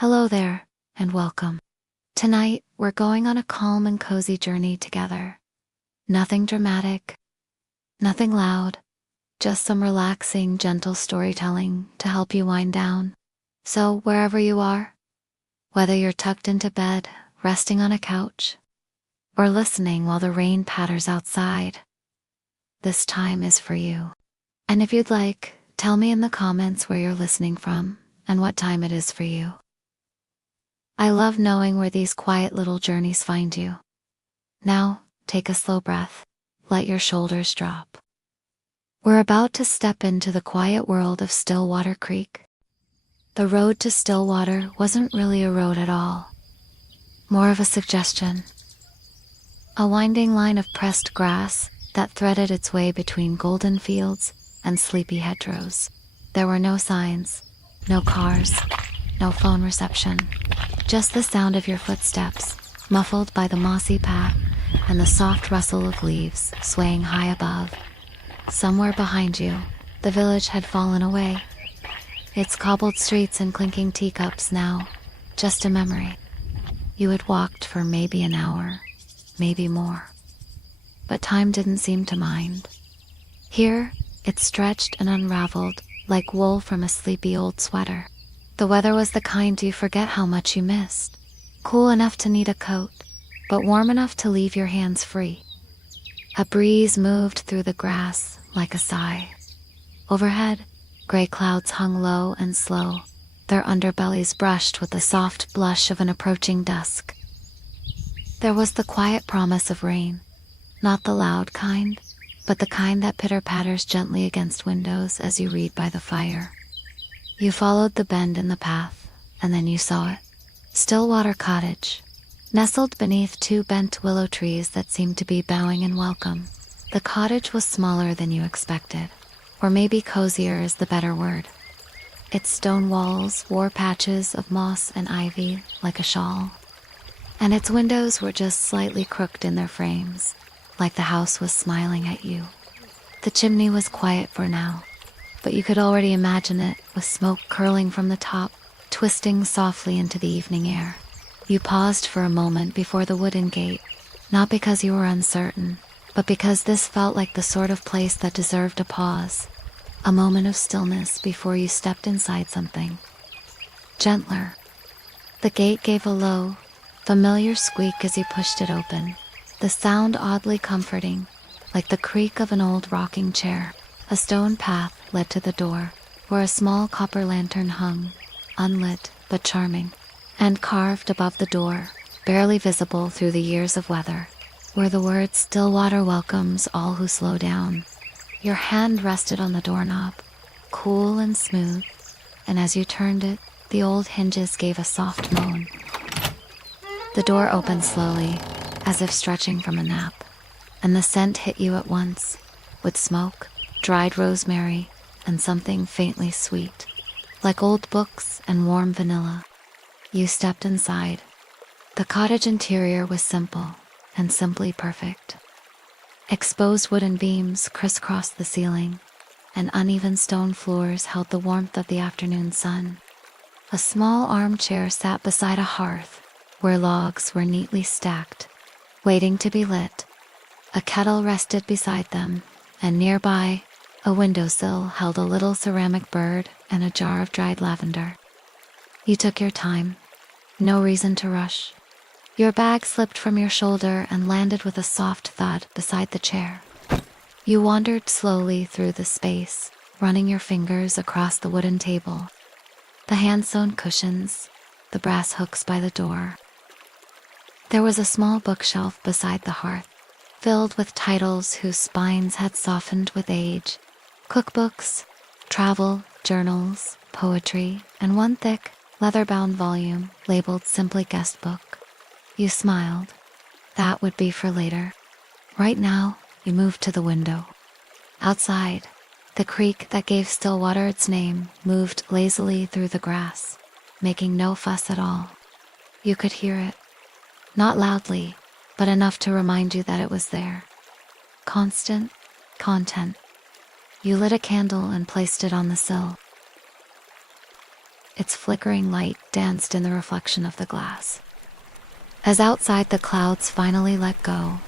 Hello there, and welcome. Tonight, we're going on a calm and cozy journey together. Nothing dramatic, nothing loud, just some relaxing, gentle storytelling to help you wind down. So, wherever you are, whether you're tucked into bed, resting on a couch, or listening while the rain patters outside, this time is for you. And if you'd like, tell me in the comments where you're listening from and what time it is for you. I love knowing where these quiet little journeys find you. Now, take a slow breath. Let your shoulders drop. We're about to step into the quiet world of Stillwater Creek. The road to Stillwater wasn't really a road at all. More of a suggestion. A winding line of pressed grass that threaded its way between golden fields and sleepy hedgerows. There were no signs, no cars, no phone reception. Just the sound of your footsteps, muffled by the mossy path and the soft rustle of leaves swaying high above. Somewhere behind you, the village had fallen away. Its cobbled streets and clinking teacups now, just a memory. You had walked for maybe an hour, maybe more. But time didn't seem to mind. Here, it stretched and unraveled like wool from a sleepy old sweater. The weather was the kind you forget how much you missed. Cool enough to need a coat, but warm enough to leave your hands free. A breeze moved through the grass like a sigh. Overhead, gray clouds hung low and slow, their underbellies brushed with the soft blush of an approaching dusk. There was the quiet promise of rain, not the loud kind, but the kind that pitter-patters gently against windows as you read by the fire. You followed the bend in the path, and then you saw it. Stillwater Cottage, nestled beneath two bent willow trees that seemed to be bowing in welcome. The cottage was smaller than you expected, or maybe cozier is the better word. Its stone walls wore patches of moss and ivy like a shawl, and its windows were just slightly crooked in their frames, like the house was smiling at you. The chimney was quiet for now, but you could already imagine it, with smoke curling from the top, twisting softly into the evening air. You paused for a moment before the wooden gate, not because you were uncertain, but because this felt like the sort of place that deserved a pause, a moment of stillness before you stepped inside something gentler. The gate gave a low, familiar squeak as you pushed it open, the sound oddly comforting, like the creak of an old rocking chair. A stone path led to the door, where a small copper lantern hung, unlit but charming, and carved above the door, barely visible through the years of weather, were the words "Stillwater welcomes all who slow down." Your hand rested on the doorknob, cool and smooth, and as you turned it, the old hinges gave a soft moan. The door opened slowly, as if stretching from a nap, and the scent hit you at once, with smoke, dried rosemary, and something faintly sweet, like old books and warm vanilla. You stepped inside. The cottage interior was simple and simply perfect. Exposed wooden beams crisscrossed the ceiling, and uneven stone floors held the warmth of the afternoon sun. A small armchair sat beside a hearth, where logs were neatly stacked, waiting to be lit. A kettle rested beside them, and nearby, a windowsill held a little ceramic bird and a jar of dried lavender. You took your time. No reason to rush. Your bag slipped from your shoulder and landed with a soft thud beside the chair. You wandered slowly through the space, running your fingers across the wooden table, the hand-sewn cushions, the brass hooks by the door. There was a small bookshelf beside the hearth, filled with titles whose spines had softened with age. Cookbooks, travel, journals, poetry, and one thick, leather-bound volume labeled simply guest book. You smiled. That would be for later. Right now, you moved to the window. Outside, the creek that gave Stillwater its name moved lazily through the grass, making no fuss at all. You could hear it. Not loudly, but enough to remind you that it was there. Constant content. You lit a candle and placed it on the sill. Its flickering light danced in the reflection of the glass. As outside the clouds finally let go,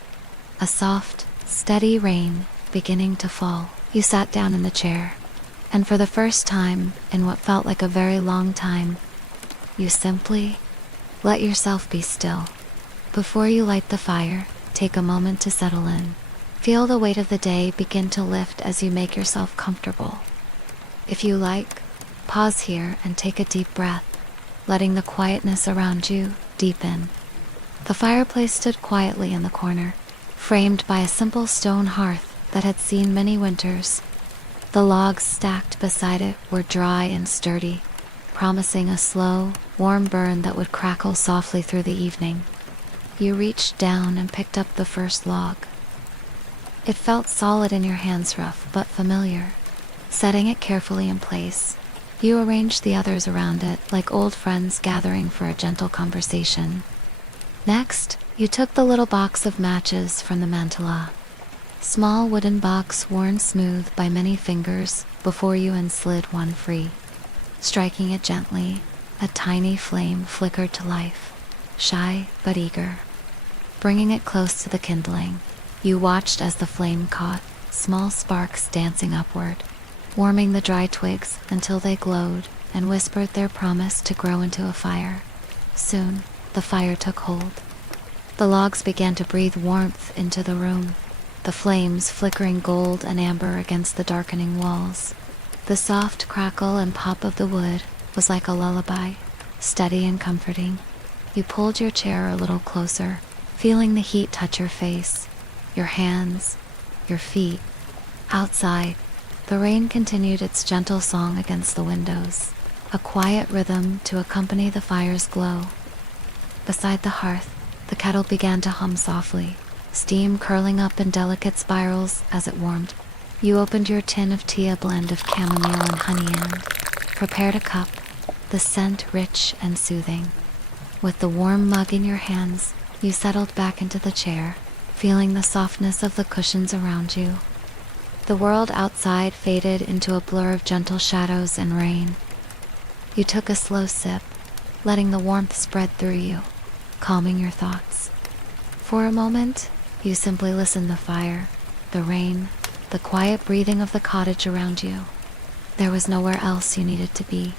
a soft, steady rain beginning to fall, you sat down in the chair, and for the first time in what felt like a very long time, you simply let yourself be still. Before you light the fire, take a moment to settle in. Feel the weight of the day begin to lift as you make yourself comfortable. If you like, pause here and take a deep breath, letting the quietness around you deepen. The fireplace stood quietly in the corner, framed by a simple stone hearth that had seen many winters. The logs stacked beside it were dry and sturdy, promising a slow, warm burn that would crackle softly through the evening. You reached down and picked up the first log. It felt solid in your hands, rough but familiar. Setting it carefully in place, you arranged the others around it like old friends gathering for a gentle conversation. Next, you took the little box of matches from the mantilla. Small wooden box worn smooth by many fingers before you slid one free. Striking it gently, a tiny flame flickered to life, shy but eager. Bringing it close to the kindling, you watched as the flame caught, small sparks dancing upward, warming the dry twigs until they glowed and whispered their promise to grow into a fire. Soon, the fire took hold. The logs began to breathe warmth into the room, the flames flickering gold and amber against the darkening walls. The soft crackle and pop of the wood was like a lullaby, steady and comforting. You pulled your chair a little closer, feeling the heat touch your face, your hands, your feet. Outside, the rain continued its gentle song against the windows, a quiet rhythm to accompany the fire's glow. Beside the hearth, the kettle began to hum softly, steam curling up in delicate spirals as it warmed. You opened your tin of tea, a blend of chamomile and honey, and prepared a cup, the scent rich and soothing. With the warm mug in your hands, you settled back into the chair, feeling the softness of the cushions around you. The world outside faded into a blur of gentle shadows and rain. You took a slow sip, letting the warmth spread through you, calming your thoughts. For a moment, you simply listened to the fire, the rain, the quiet breathing of the cottage around you. There was nowhere else you needed to be.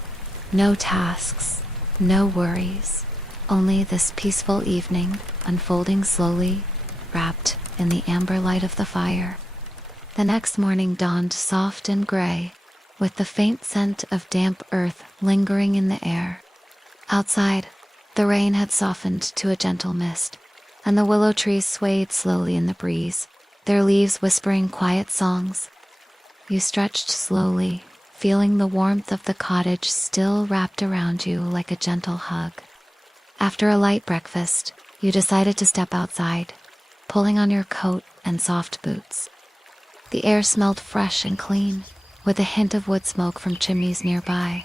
No tasks, no worries, only this peaceful evening unfolding slowly, wrapped in the amber light of the fire. The next morning dawned soft and gray, with the faint scent of damp earth lingering in the air. Outside, the rain had softened to a gentle mist, and the willow trees swayed slowly in the breeze, their leaves whispering quiet songs. You stretched slowly, feeling the warmth of the cottage still wrapped around you like a gentle hug. After a light breakfast, you decided to step outside, pulling on your coat and soft boots. The air smelled fresh and clean, with a hint of wood smoke from chimneys nearby.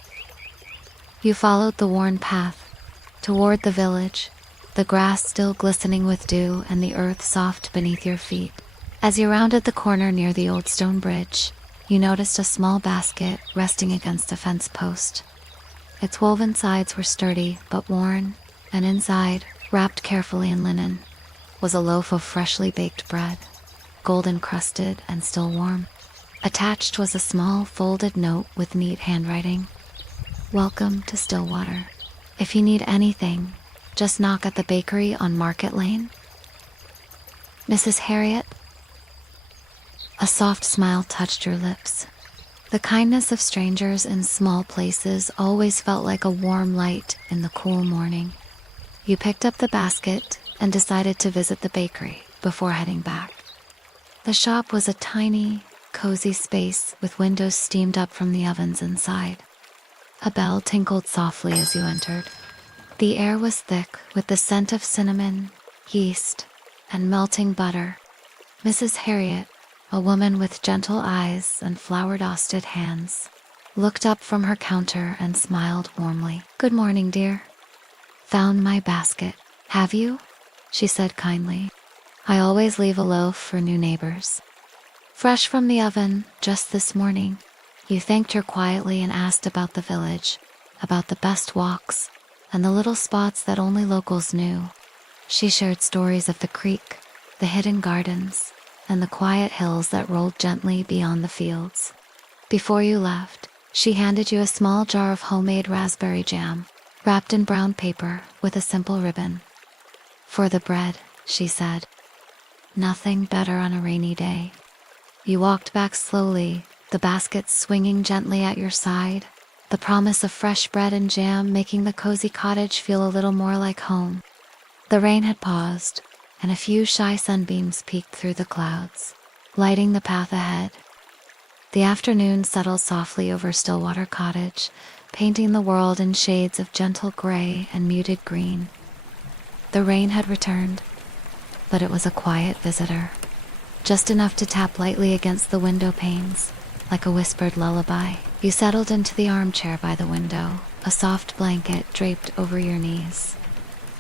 You followed the worn path toward the village, the grass still glistening with dew and the earth soft beneath your feet. As you rounded the corner near the old stone bridge, you noticed a small basket resting against a fence post. Its woven sides were sturdy but worn, and inside, wrapped carefully in linen, was a loaf of freshly baked bread, golden crusted and still warm. Attached was a small folded note with neat handwriting. Welcome to Stillwater. If you need anything, just knock at the bakery on Market Lane. Mrs. Harriet? A soft smile touched your lips. The kindness of strangers in small places always felt like a warm light in the cool morning. You picked up the basket and decided to visit the bakery before heading back. The shop was a tiny, cozy space with windows steamed up from the ovens inside. A bell tinkled softly as you entered. The air was thick with the scent of cinnamon, yeast, and melting butter. Mrs. Harriet, a woman with gentle eyes and flower-dusted hands, looked up from her counter and smiled warmly. Good morning, dear. Found my basket, have you? She said kindly. I always leave a loaf for new neighbors. Fresh from the oven just this morning. You thanked her quietly and asked about the village, about the best walks and the little spots that only locals knew. She shared stories of the creek, the hidden gardens, and the quiet hills that rolled gently beyond the fields. Before you left, she handed you a small jar of homemade raspberry jam, wrapped in brown paper with a simple ribbon. "For the bread," she said. "Nothing better on a rainy day." You walked back slowly, the basket swinging gently at your side, the promise of fresh bread and jam making the cozy cottage feel a little more like home. The rain had paused, and a few shy sunbeams peeked through the clouds, lighting the path ahead. The afternoon settled softly over Stillwater Cottage, painting the world in shades of gentle gray and muted green. The rain had returned, but it was a quiet visitor, just enough to tap lightly against the window panes, like a whispered lullaby. You settled into the armchair by the window, a soft blanket draped over your knees.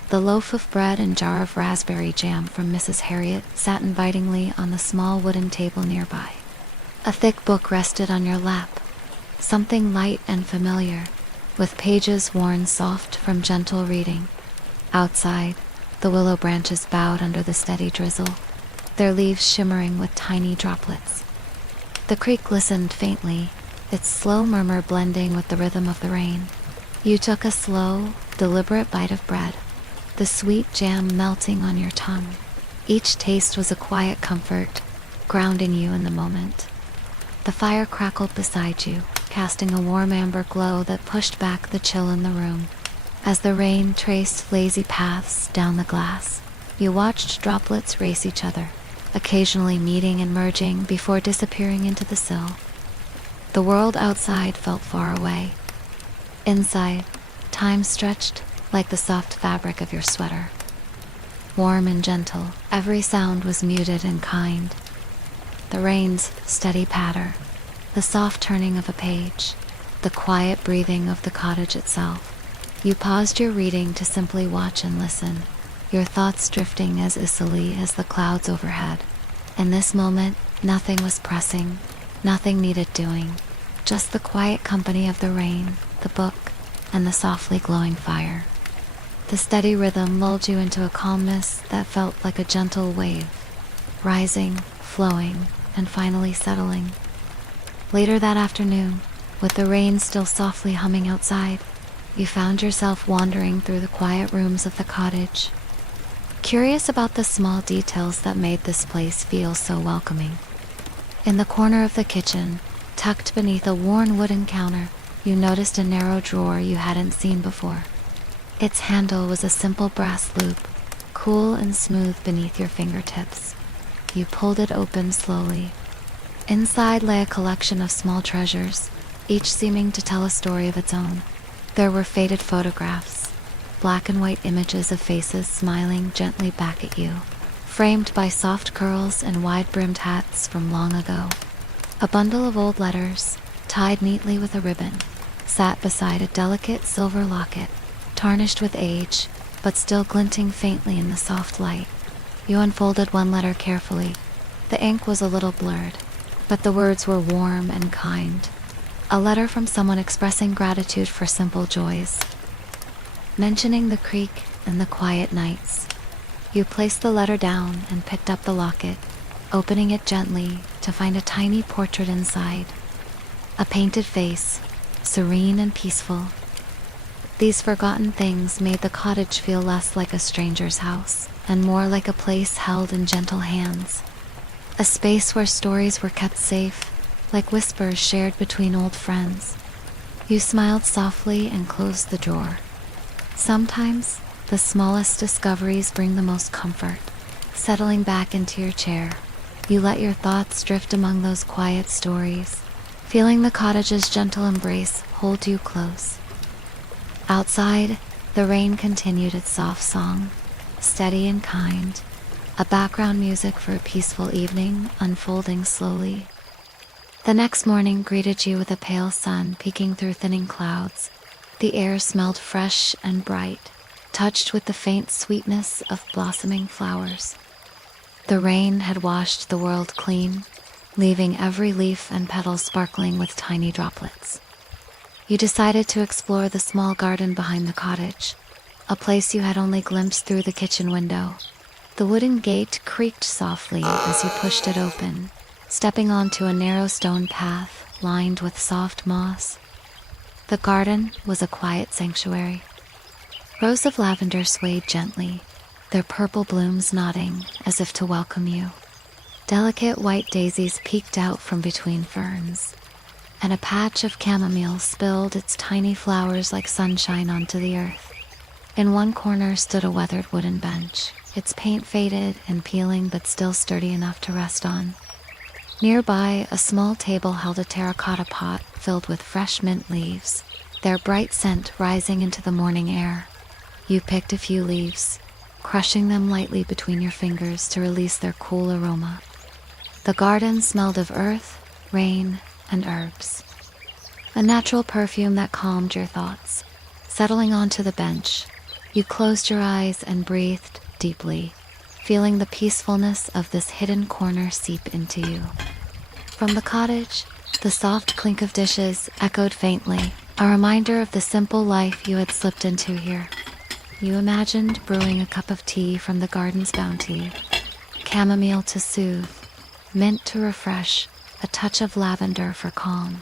The loaf of bread and jar of raspberry jam from Mrs. Harriet sat invitingly on the small wooden table nearby. A thick book rested on your lap, something light and familiar, with pages worn soft from gentle reading. Outside, the willow branches bowed under the steady drizzle, their leaves shimmering with tiny droplets. The creek glistened faintly, its slow murmur blending with the rhythm of the rain. You took a slow, deliberate bite of bread, the sweet jam melting on your tongue. Each taste was a quiet comfort, grounding you in the moment. The fire crackled beside you, casting a warm amber glow that pushed back the chill in the room. As the rain traced lazy paths down the glass, you watched droplets race each other, occasionally meeting and merging before disappearing into the sill. The world outside felt far away. Inside, time stretched like the soft fabric of your sweater. Warm and gentle, every sound was muted and kind. The rain's steady patter, the soft turning of a page, the quiet breathing of the cottage itself. You paused your reading to simply watch and listen, your thoughts drifting as easily as the clouds overhead. In this moment, nothing was pressing, nothing needed doing, just the quiet company of the rain, the book, and the softly glowing fire. The steady rhythm lulled you into a calmness that felt like a gentle wave, rising, flowing, and finally settling. Later that afternoon, with the rain still softly humming outside, you found yourself wandering through the quiet rooms of the cottage, curious about the small details that made this place feel so welcoming. In the corner of the kitchen, tucked beneath a worn wooden counter, you noticed a narrow drawer you hadn't seen before. Its handle was a simple brass loop, cool and smooth beneath your fingertips. You pulled it open slowly. Inside lay a collection of small treasures, each seeming to tell a story of its own. There were faded photographs, black and white images of faces smiling gently back at you, framed by soft curls and wide-brimmed hats from long ago. A bundle of old letters, tied neatly with a ribbon, sat beside a delicate silver locket, tarnished with age, but still glinting faintly in the soft light. You unfolded one letter carefully. The ink was a little blurred, but the words were warm and kind. A letter from someone expressing gratitude for simple joys, mentioning the creek and the quiet nights. You placed the letter down and picked up the locket, opening it gently to find a tiny portrait inside. A painted face, serene and peaceful. These forgotten things made the cottage feel less like a stranger's house and more like a place held in gentle hands. A space where stories were kept safe, like whispers shared between old friends. You smiled softly and closed the drawer. Sometimes, the smallest discoveries bring the most comfort. Settling back into your chair, you let your thoughts drift among those quiet stories, feeling the cottage's gentle embrace hold you close. Outside, the rain continued its soft song, steady and kind, a background music for a peaceful evening unfolding slowly. The next morning greeted you with a pale sun peeking through thinning clouds. The air smelled fresh and bright, touched with the faint sweetness of blossoming flowers. The rain had washed the world clean, leaving every leaf and petal sparkling with tiny droplets. You decided to explore the small garden behind the cottage, a place you had only glimpsed through the kitchen window. The wooden gate creaked softly as you pushed it open, stepping onto a narrow stone path lined with soft moss. The garden was a quiet sanctuary. Rows of lavender swayed gently, their purple blooms nodding as if to welcome you. Delicate white daisies peeked out from between ferns, and a patch of chamomile spilled its tiny flowers like sunshine onto the earth. In one corner stood a weathered wooden bench, its paint faded and peeling but still sturdy enough to rest on. Nearby, a small table held a terracotta pot filled with fresh mint leaves, their bright scent rising into the morning air. You picked a few leaves, crushing them lightly between your fingers to release their cool aroma. The garden smelled of earth, rain, and herbs, a natural perfume that calmed your thoughts. Settling onto the bench, you closed your eyes and breathed deeply, feeling the peacefulness of this hidden corner seep into you. From the cottage, the soft clink of dishes echoed faintly, a reminder of the simple life you had slipped into here. You imagined brewing a cup of tea from the garden's bounty, chamomile to soothe, mint to refresh, a touch of lavender for calm.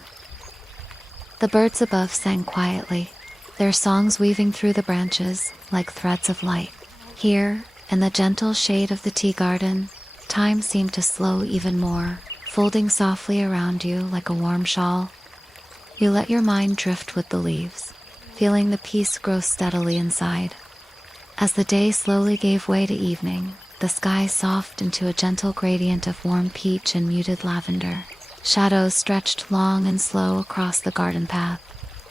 The birds above sang quietly, their songs weaving through the branches like threads of light. Here, in the gentle shade of the tea garden, time seemed to slow even more, folding softly around you like a warm shawl. You let your mind drift with the leaves, feeling the peace grow steadily inside. As the day slowly gave way to evening, the sky softened into a gentle gradient of warm peach and muted lavender. Shadows stretched long and slow across the garden path,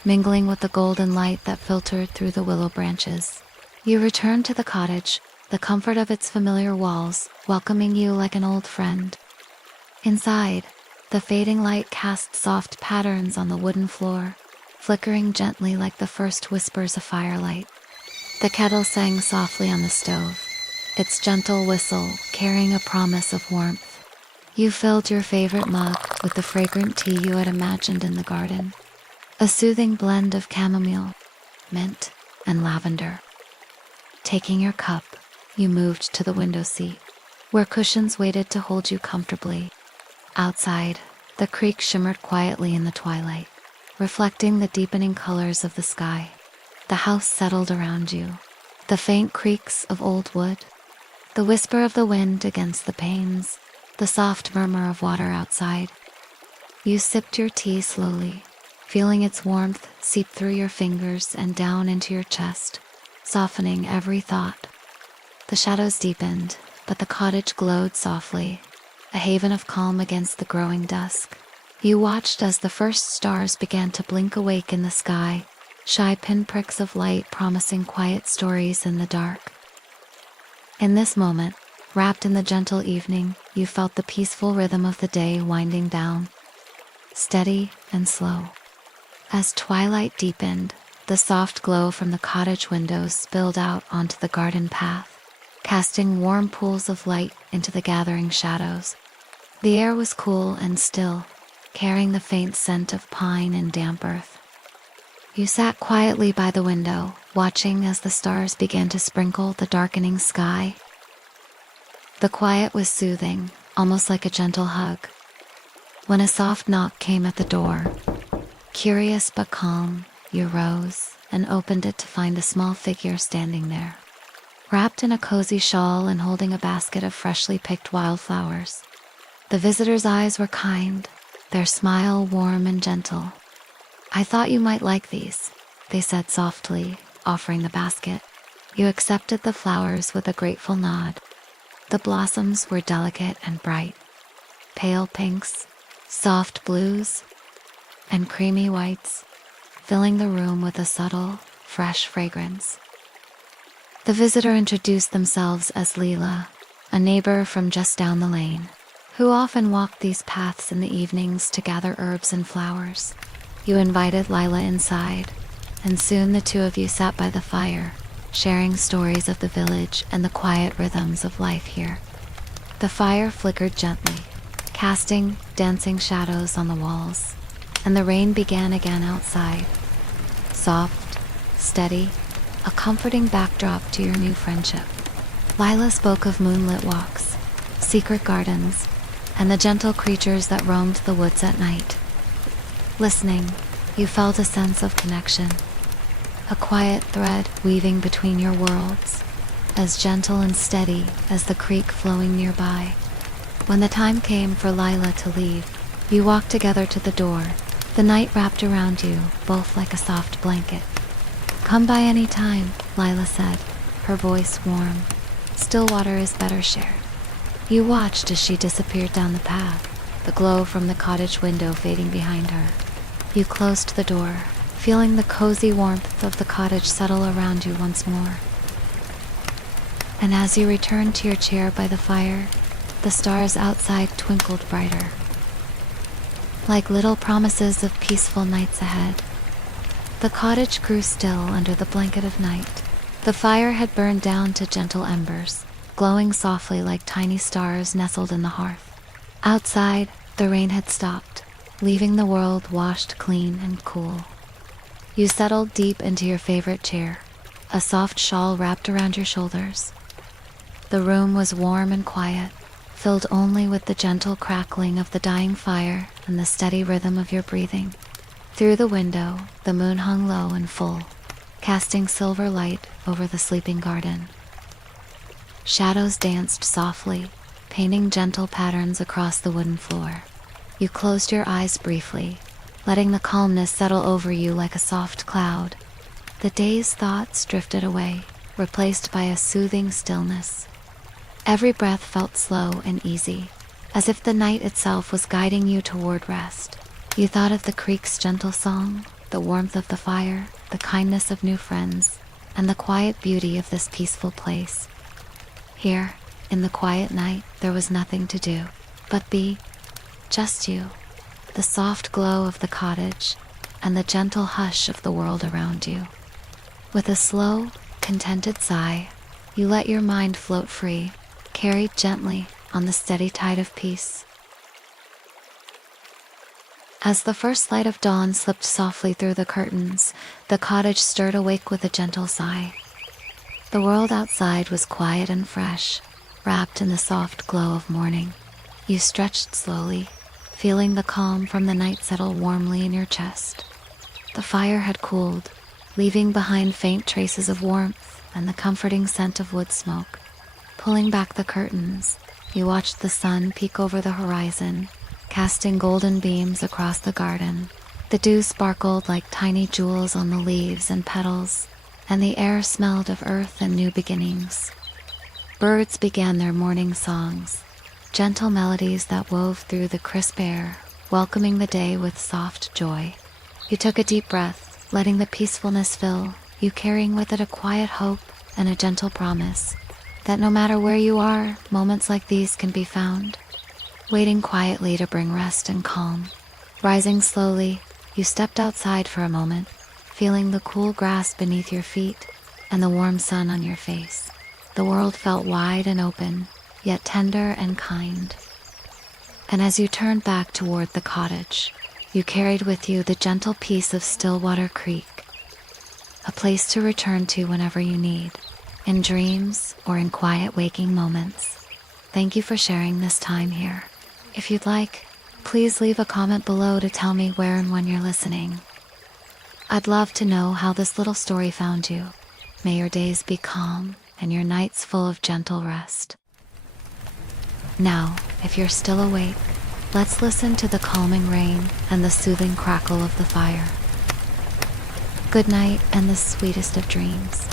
mingling with the golden light that filtered through the willow branches. You returned to the cottage, the comfort of its familiar walls welcoming you like an old friend. Inside, the fading light cast soft patterns on the wooden floor, flickering gently like the first whispers of firelight. The kettle sang softly on the stove, its gentle whistle carrying a promise of warmth. You filled your favorite mug with the fragrant tea you had imagined in the garden, a soothing blend of chamomile, mint, and lavender. Taking your cup, you moved to the window seat, where cushions waited to hold you comfortably. Outside, the creek shimmered quietly in the twilight, reflecting the deepening colors of the sky. The house settled around you, the faint creaks of old wood, the whisper of the wind against the panes, the soft murmur of water outside. You sipped your tea slowly, feeling its warmth seep through your fingers and down into your chest, softening every thought. The shadows deepened, but the cottage glowed softly, a haven of calm against the growing dusk. You watched as the first stars began to blink awake in the sky, shy pinpricks of light promising quiet stories in the dark. In this moment, wrapped in the gentle evening, you felt the peaceful rhythm of the day winding down, steady and slow. As twilight deepened, the soft glow from the cottage windows spilled out onto the garden path, casting warm pools of light into the gathering shadows. The air was cool and still, carrying the faint scent of pine and damp earth. You sat quietly by the window, watching as the stars began to sprinkle the darkening sky. The quiet was soothing, almost like a gentle hug. When a soft knock came at the door, curious but calm, you rose and opened it to find a small figure standing there, wrapped in a cozy shawl and holding a basket of freshly picked wildflowers. The visitor's eyes were kind, their smile warm and gentle. "I thought you might like these," they said softly, offering the basket. You accepted the flowers with a grateful nod. The blossoms were delicate and bright, pale pinks, soft blues, and creamy whites, filling the room with a subtle, fresh fragrance. The visitor introduced themselves as Leela, a neighbor from just down the lane, who often walked these paths in the evenings to gather herbs and flowers. You invited Lila inside, and soon the two of you sat by the fire, sharing stories of the village and the quiet rhythms of life here. The fire flickered gently, casting dancing shadows on the walls, and the rain began again outside, soft, steady, a comforting backdrop to your new friendship. Lila spoke of moonlit walks, secret gardens, and the gentle creatures that roamed the woods at night. Listening, you felt a sense of connection, a quiet thread weaving between your worlds, as gentle and steady as the creek flowing nearby. When the time came for Lila to leave, you walked together to the door, the night wrapped around you, both like a soft blanket. "Come by any time," Lila said, her voice warm. "Stillwater is better shared." You watched as she disappeared down the path, the glow from the cottage window fading behind her. You closed the door, feeling the cozy warmth of the cottage settle around you once more. And as you returned to your chair by the fire, the stars outside twinkled brighter, like little promises of peaceful nights ahead. The cottage grew still under the blanket of night. The fire had burned down to gentle embers, glowing softly like tiny stars nestled in the hearth. Outside, the rain had stopped, leaving the world washed clean and cool. You settled deep into your favorite chair, a soft shawl wrapped around your shoulders. The room was warm and quiet, filled only with the gentle crackling of the dying fire and the steady rhythm of your breathing. Through the window, the moon hung low and full, casting silver light over the sleeping garden. Shadows danced softly, painting gentle patterns across the wooden floor. You closed your eyes briefly, letting the calmness settle over you like a soft cloud. The day's thoughts drifted away, replaced by a soothing stillness. Every breath felt slow and easy, as if the night itself was guiding you toward rest. You thought of the creek's gentle song, the warmth of the fire, the kindness of new friends, and the quiet beauty of this peaceful place. Here, in the quiet night, there was nothing to do but be, just you, the soft glow of the cottage, and the gentle hush of the world around you. With a slow, contented sigh, you let your mind float free, carried gently on the steady tide of peace. As the first light of dawn slipped softly through the curtains, the cottage stirred awake with a gentle sigh. The world outside was quiet and fresh, wrapped in the soft glow of morning. You stretched slowly, feeling the calm from the night settle warmly in your chest. The fire had cooled, leaving behind faint traces of warmth and the comforting scent of wood smoke. Pulling back the curtains, you watched the sun peek over the horizon, casting golden beams across the garden. The dew sparkled like tiny jewels on the leaves and petals, and the air smelled of earth and new beginnings. Birds began their morning songs, gentle melodies that wove through the crisp air, welcoming the day with soft joy. You took a deep breath, letting the peacefulness fill you, carrying with it a quiet hope and a gentle promise that no matter where you are, moments like these can be found, waiting quietly to bring rest and calm. Rising slowly, you stepped outside for a moment, feeling the cool grass beneath your feet and the warm sun on your face. The world felt wide and open, yet tender and kind. And as you turned back toward the cottage, you carried with you the gentle peace of Stillwater Creek, a place to return to whenever you need, in dreams or in quiet waking moments. Thank you for sharing this time here. If you'd like, please leave a comment below to tell me where and when you're listening. I'd love to know how this little story found you. May your days be calm and your nights full of gentle rest. Now, if you're still awake, let's listen to the calming rain and the soothing crackle of the fire. Good night and the sweetest of dreams.